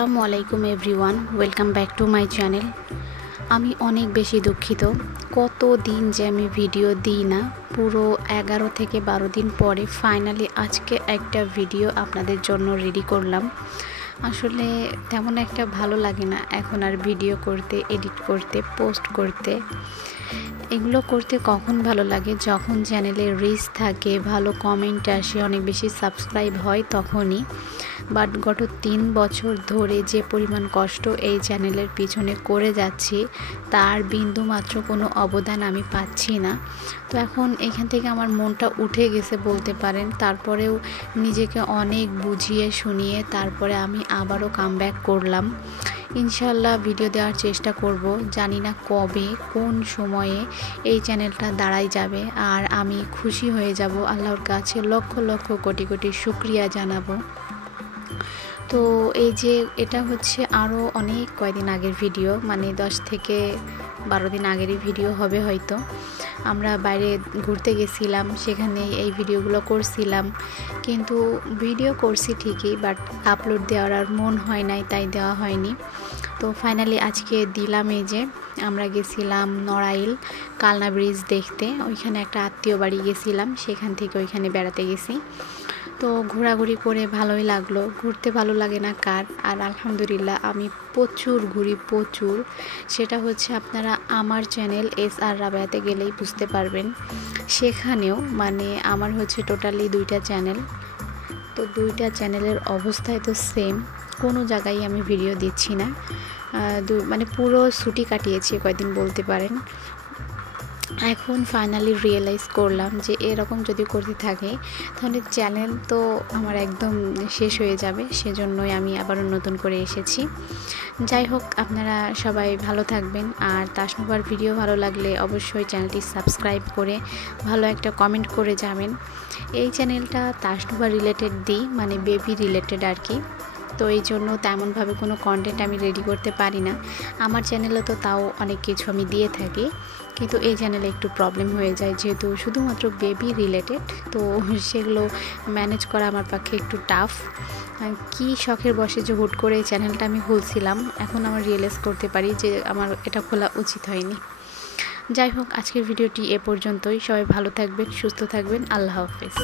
আসসালামু আলাইকুম everyone, welcome back to my channel. আমি অনেক বেশি দুঃখিত, কত দিন যে আমি ভিডিও দিই না। পুরো 11 থেকে 12 দিন পরে ফাইনালি আজকে একটা ভিডিও আপনাদের জন্য রেডি করলাম। আসলে তেমন একটা ভালো লাগে না এখন আর ভিডিও করতে, এডিট করতে, পোস্ট করতে। এগুলো করতে কখন ভালো লাগে? যখন চ্যানেলে রিচ থাকে, ভালো কমেন্ট আসে, অনেক বেশি সাবস্ক্রাইব হয় তখনই। বাট গত 3 বছর ধরে যে পরিমাণ কষ্ট এই চ্যানেলের পিছনে করে যাচ্ছি, তার বিন্দু মাত্র কোনো অবদান আমি পাচ্ছি না। তো এখন এখান থেকে আমার মনটা উঠে গেছে বলতে পারেন। তারপরেও নিজেকে অনেক বুঝিয়ে শুনিয়ে তারপরে আমি আবারও কামব্যাক করলাম। ইনশাল্লাহ ভিডিও দেওয়ার চেষ্টা করব। জানি না কবে, কোন সময়ে এই চ্যানেলটা দাঁড়ায় যাবে আর আমি খুশি হয়ে যাব। আল্লাহর কাছে লক্ষ লক্ষ কোটি কোটি শুকরিয়া জানাবো। তো এই যে এটা হচ্ছে আরও অনেক কয়দিন আগের ভিডিও, মানে 10 থেকে 12 দিন আগেরই ভিডিও হবে হয়তো। আমরা বাইরে ঘুরতে গেছিলাম, সেখানে এই ভিডিওগুলো করছিলাম। কিন্তু ভিডিও করছি ঠিকই, বাট আপলোড দেওয়ার আর মন হয় নাই, তাই দেওয়া হয়নি। তো ফাইনালি আজকে দিলাম। এই যে আমরা গেছিলাম নড়াইল কালনা ব্রিজ দেখতে। ওইখানে একটা আত্মীয় বাড়ি গেছিলাম, সেখান থেকে ওইখানে বেড়াতে গেছি। তো ঘোরাঘুরি করে ভালোই লাগলো। ঘুরতে ভালো লাগে না কার? আর আলহামদুলিল্লাহ আমি প্রচুর ঘুরি, প্রচুর। সেটা হচ্ছে আপনারা আমার চ্যানেল SR রাবেয়াতে গেলেই বুঝতে পারবেন। সেখানেও মানে আমার হচ্ছে টোটালি 2টা চ্যানেল। তো 2টা চ্যানেলের অবস্থায় তো সেম, কোনো জায়গায় আমি ভিডিও দিচ্ছি না। মানে পুরো ছুটি কাটিয়েছি কয়দিন বলতে পারেন। এখন ফাইনালি রিয়েলাইজ করলাম যে এরকম যদি করতে থাকে তাহলে চ্যানেল তো আমার একদম শেষ হয়ে যাবে। সেজন্যই আমি আবারও নতুন করে এসেছি। যাই হোক, আপনারা সবাই ভালো থাকবেন। আর তাসনুবার ভিডিও ভালো লাগলে অবশ্যই চ্যানেলটি সাবস্ক্রাইব করে ভালো একটা কমেন্ট করে যাবেন। এই চ্যানেলটা তাসনুবা রিলেটেড দিই, মানে বেবি রিলেটেড আর কি। তো এই জন্য তেমনভাবে কোনো কন্টেন্ট আমি রেডি করতে পারি না। আমার চ্যানেলে তো তাও অনেক কিছু আমি দিয়ে থাকি, কিন্তু এই চ্যানেলে একটু প্রবলেম হয়ে যায় যেহেতু শুধুমাত্র বেবি রিলেটেড। তো সেগুলো ম্যানেজ করা আমার পক্ষে একটু টাফ। কি শখের বসে যে হুট করে এই চ্যানেলটা আমি খুলছিলাম, এখন আমার রিয়েলাইজ করতে পারি যে আমার এটা খোলা উচিত হয়নি। যাই হোক, আজকের ভিডিওটি এ পর্যন্তই। সবাই ভালো থাকবেন, সুস্থ থাকবেন। আল্লাহ হাফেজ।